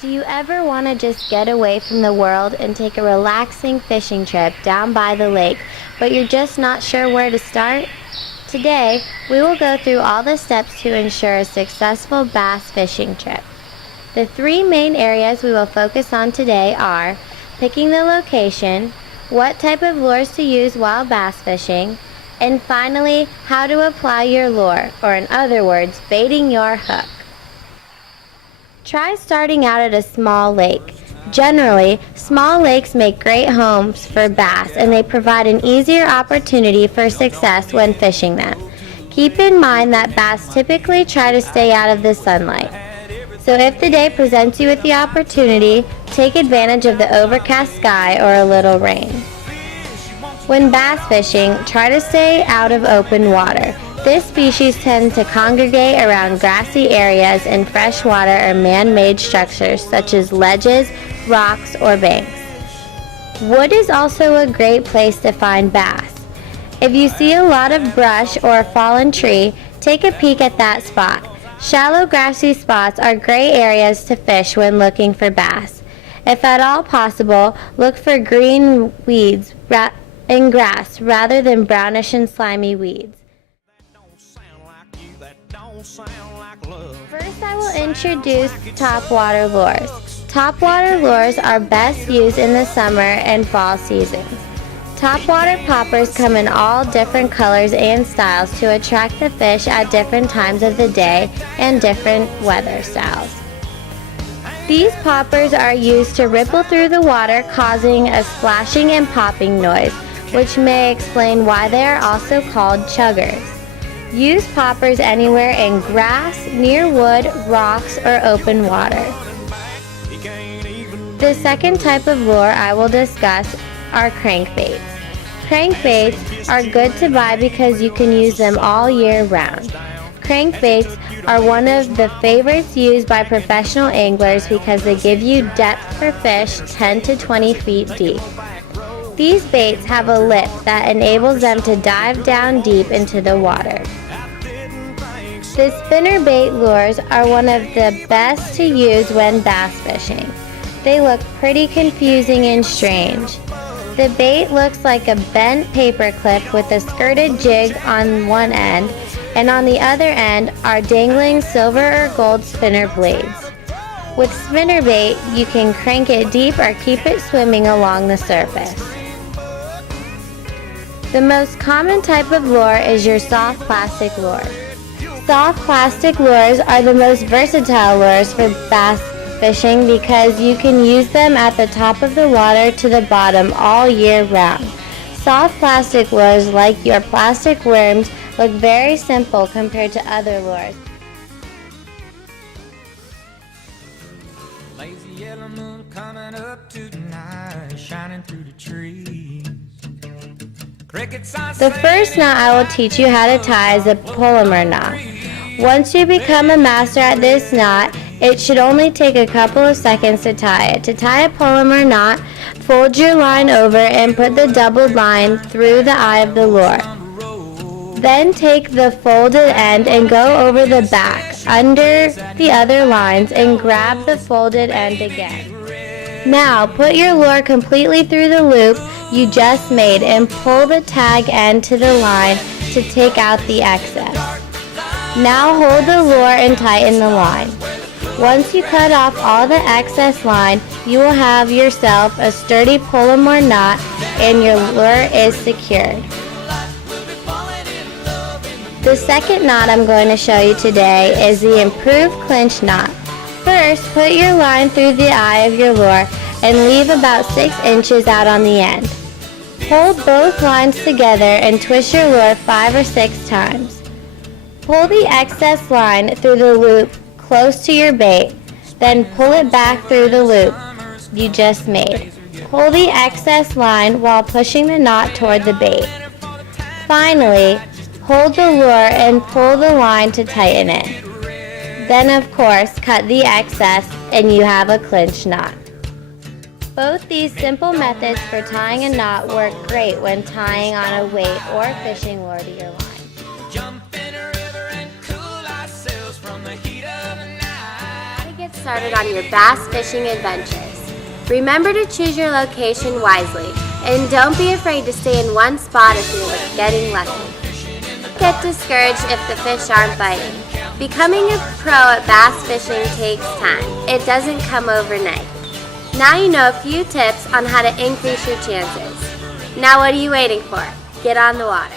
Do you ever want to just get away from the world and take a relaxing fishing trip down by the lake, but you're just not sure where to start? Today, we will go through all the steps to ensure a successful bass fishing trip. The three main areas we will focus on today are picking the location, what type of lures to use while bass fishing, and finally, how to apply your lure, or in other words, baiting your hook. Try starting out at a small lake. Generally, small lakes make great homes for bass and they provide an easier opportunity for success when fishing them. Keep in mind that bass typically try to stay out of the sunlight. So if the day presents you with the opportunity, take advantage of the overcast sky or a little rain. When bass fishing, try to stay out of open water. This species tends to congregate around grassy areas and freshwater or man-made structures such as ledges, rocks, or banks. Wood is also a great place to find bass. If you see a lot of brush or a fallen tree, take a peek at that spot. Shallow grassy spots are great areas to fish when looking for bass. If at all possible, look for green weeds and grass rather than brownish and slimy weeds. First, I will introduce topwater lures. Topwater lures are best used in the summer and fall seasons. Topwater poppers come in all different colors and styles to attract the fish at different times of the day and different weather styles. These poppers are used to ripple through the water, causing a splashing and popping noise, which may explain why they are also called chuggers. Use poppers anywhere in grass, near wood, rocks, or open water. The second type of lure I will discuss are crankbaits. Crankbaits are good to buy because you can use them all year round. Crankbaits are one of the favorites used by professional anglers because they give you depth for fish 10 to 20 feet deep. These baits have a lip that enables them to dive down deep into the water. The spinnerbait lures are one of the best to use when bass fishing. They look pretty confusing and strange. The bait looks like a bent paper clip with a skirted jig on one end, and on the other end are dangling silver or gold spinner blades. With spinnerbait, you can crank it deep or keep it swimming along the surface. The most common type of lure is your soft plastic lure. Soft plastic lures are the most versatile lures for bass fishing because you can use them at the top of the water to the bottom all year round. Soft plastic lures, like your plastic worms, look very simple compared to other lures. Lazy yellow moon coming up tonight, shining through the trees. The first knot I will teach you how to tie is a polymer knot. Once you become a master at this knot, it should only take a couple of seconds to tie it. To tie a polymer knot, fold your line over and put the doubled line through the eye of the lure. Then take the folded end and go over the back, under the other lines, and grab the folded end again. Now, put your lure completely through the loop you just made and pull the tag end to the line to take out the excess. Now hold the lure and tighten the line. Once you cut off all the excess line, you will have yourself a sturdy polymer knot and your lure is secured. The second knot I'm going to show you today is the improved clinch knot. First, put your line through the eye of your lure and leave about 6 inches out on the end. Hold both lines together and twist your lure 5 or 6 times. Pull the excess line through the loop close to your bait, then pull it back through the loop you just made. Pull the excess line while pushing the knot toward the bait. Finally, hold the lure and pull the line to tighten it. Then of course, cut the excess and you have a clinch knot. Both these simple methods for tying a knot work great when tying on a weight or fishing lure to your line. started on your bass fishing adventures. Remember to choose your location wisely, and don't be afraid to stay in one spot if you're getting lucky. Don't get discouraged if the fish aren't biting. Becoming a pro at bass fishing takes time. It doesn't come overnight. Now you know a few tips on how to increase your chances. Now what are you waiting for? Get on the water.